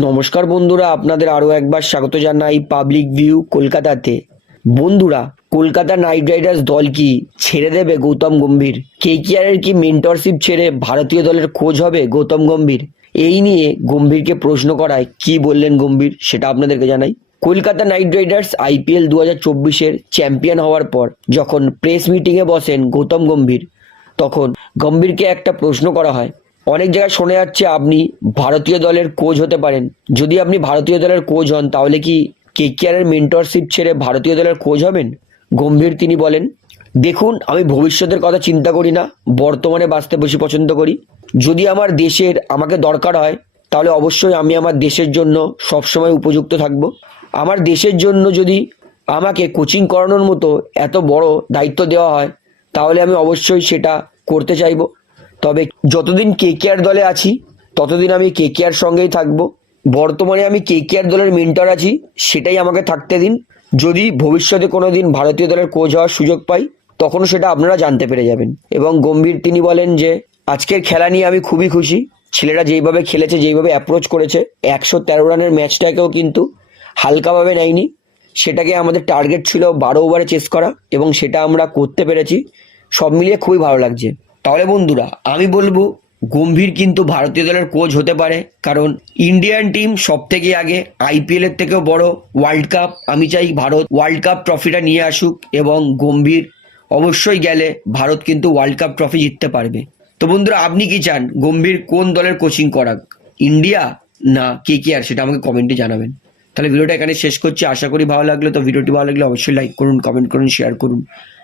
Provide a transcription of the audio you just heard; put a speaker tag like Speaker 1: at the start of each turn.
Speaker 1: নমস্কার বন্ধুরা, আপনাদের আরও একবার স্বাগত জানাই পাবলিক ভিউ কলকাতাতে। বন্ধুরা, কলকাতা নাইট রাইডার্স দল কি ছেড়ে দেবে গৌতম গম্ভীর? কেকিআরের কি মেন্টরশিপ ছেড়ে ভারতীয় দলের খোঁজ হবে গৌতম গম্ভীর? এই নিয়ে গম্ভীরকে প্রশ্ন করায় কি বললেন গম্ভীর সেটা আপনাদেরকে জানাই। কলকাতা নাইট রাইডার্স আইপিএল দু হাজার চব্বিশের চ্যাম্পিয়ন হওয়ার পর যখন প্রেস মিটিংয়ে বসেন গৌতম গম্ভীর, তখন গম্ভীরকে একটা প্রশ্ন করা হয়। অনেক জায়গায় শোনা যাচ্ছে আপনি ভারতীয় দলের কোচ হতে পারেন। যদি আপনি ভারতীয় দলের কোচ হন, তাহলে কি কে কেকেআরের মেন্টরশিপ ছেড়ে ভারতীয় দলের কোচ হবেন? গম্ভীর তিনি বলেন। দেখুন, আমি ভবিষ্যতের কথা চিন্তা করি না, বর্তমানে বাঁচতে বেশি পছন্দ করি। যদি আমার দেশের আমাকে দরকার হয়, তাহলে অবশ্যই আমি আমার দেশের জন্য সবসময় উপযুক্ত থাকব। আমার দেশের জন্য যদি আমাকে কোচিং করানোর মতো এত বড় দায়িত্ব দেওয়া হয়, তাহলে আমি অবশ্যই সেটা করতে চাইব। তবে যতদিন কেকেআর দলে আছি, ততদিন আমি কেকেআর সঙ্গেই থাকব। বর্তমানে আমি কেকেআর দলের মেন্টর আছি, সেটাই আমাকে থাকতে দিন। যদি ভবিষ্যতে কোনো দিন ভারতীয় দলের কোচ হওয়ার সুযোগ পাই তখন সেটা আপনারা জানতে পেরে যাবেন। এবং গম্ভীর তিনি বলেন যে, আজকের খেলা নিয়ে আমি খুবই খুশি। ছেলেরা যেইভাবে খেলেছে, যেইভাবে অ্যাপ্রোচ করেছে, একশো তেরো রানের ম্যাচটাকেও কিন্তু হালকাভাবে নেয়নি। সেটাকে আমাদের টার্গেট ছিল বারো ওভারে চেস করা, এবং সেটা আমরা করতে পেরেছি। সব মিলিয়ে খুবই ভালো লাগছে। তাহলে বন্ধুরা, আমি বলব গম্ভীর কিন্তু ভারতীয় দলের কোচ হতে পারে, কারণ ইন্ডিয়ান টিম সব থেকে আগে আইপিএল এর থেকেও বড় ওয়ার্ল্ড কাপ আমি চাই ভারত ওয়ার্ল্ড কাপ ট্রফিটা নিয়ে আসুক এবং গম্ভীর অবশ্যই গেলে ভারত কিন্তু ওয়ার্ল্ড কাপ ট্রফি জিততে পারবে। তো বন্ধুরা, আপনি কি চান? গম্ভীর কোন দলের কোচিং করাক? ইন্ডিয়া না কে কে আর? সেটা আমাকে কমেন্টে জানাবেন। তাহলে ভিডিওটা এখানে শেষ করছি। আশা করি ভালো লাগল। তো ভিডিওটি ভালো লাগলে অবশ্যই লাইক করুন কমেন্ট করুন শেয়ার করুন।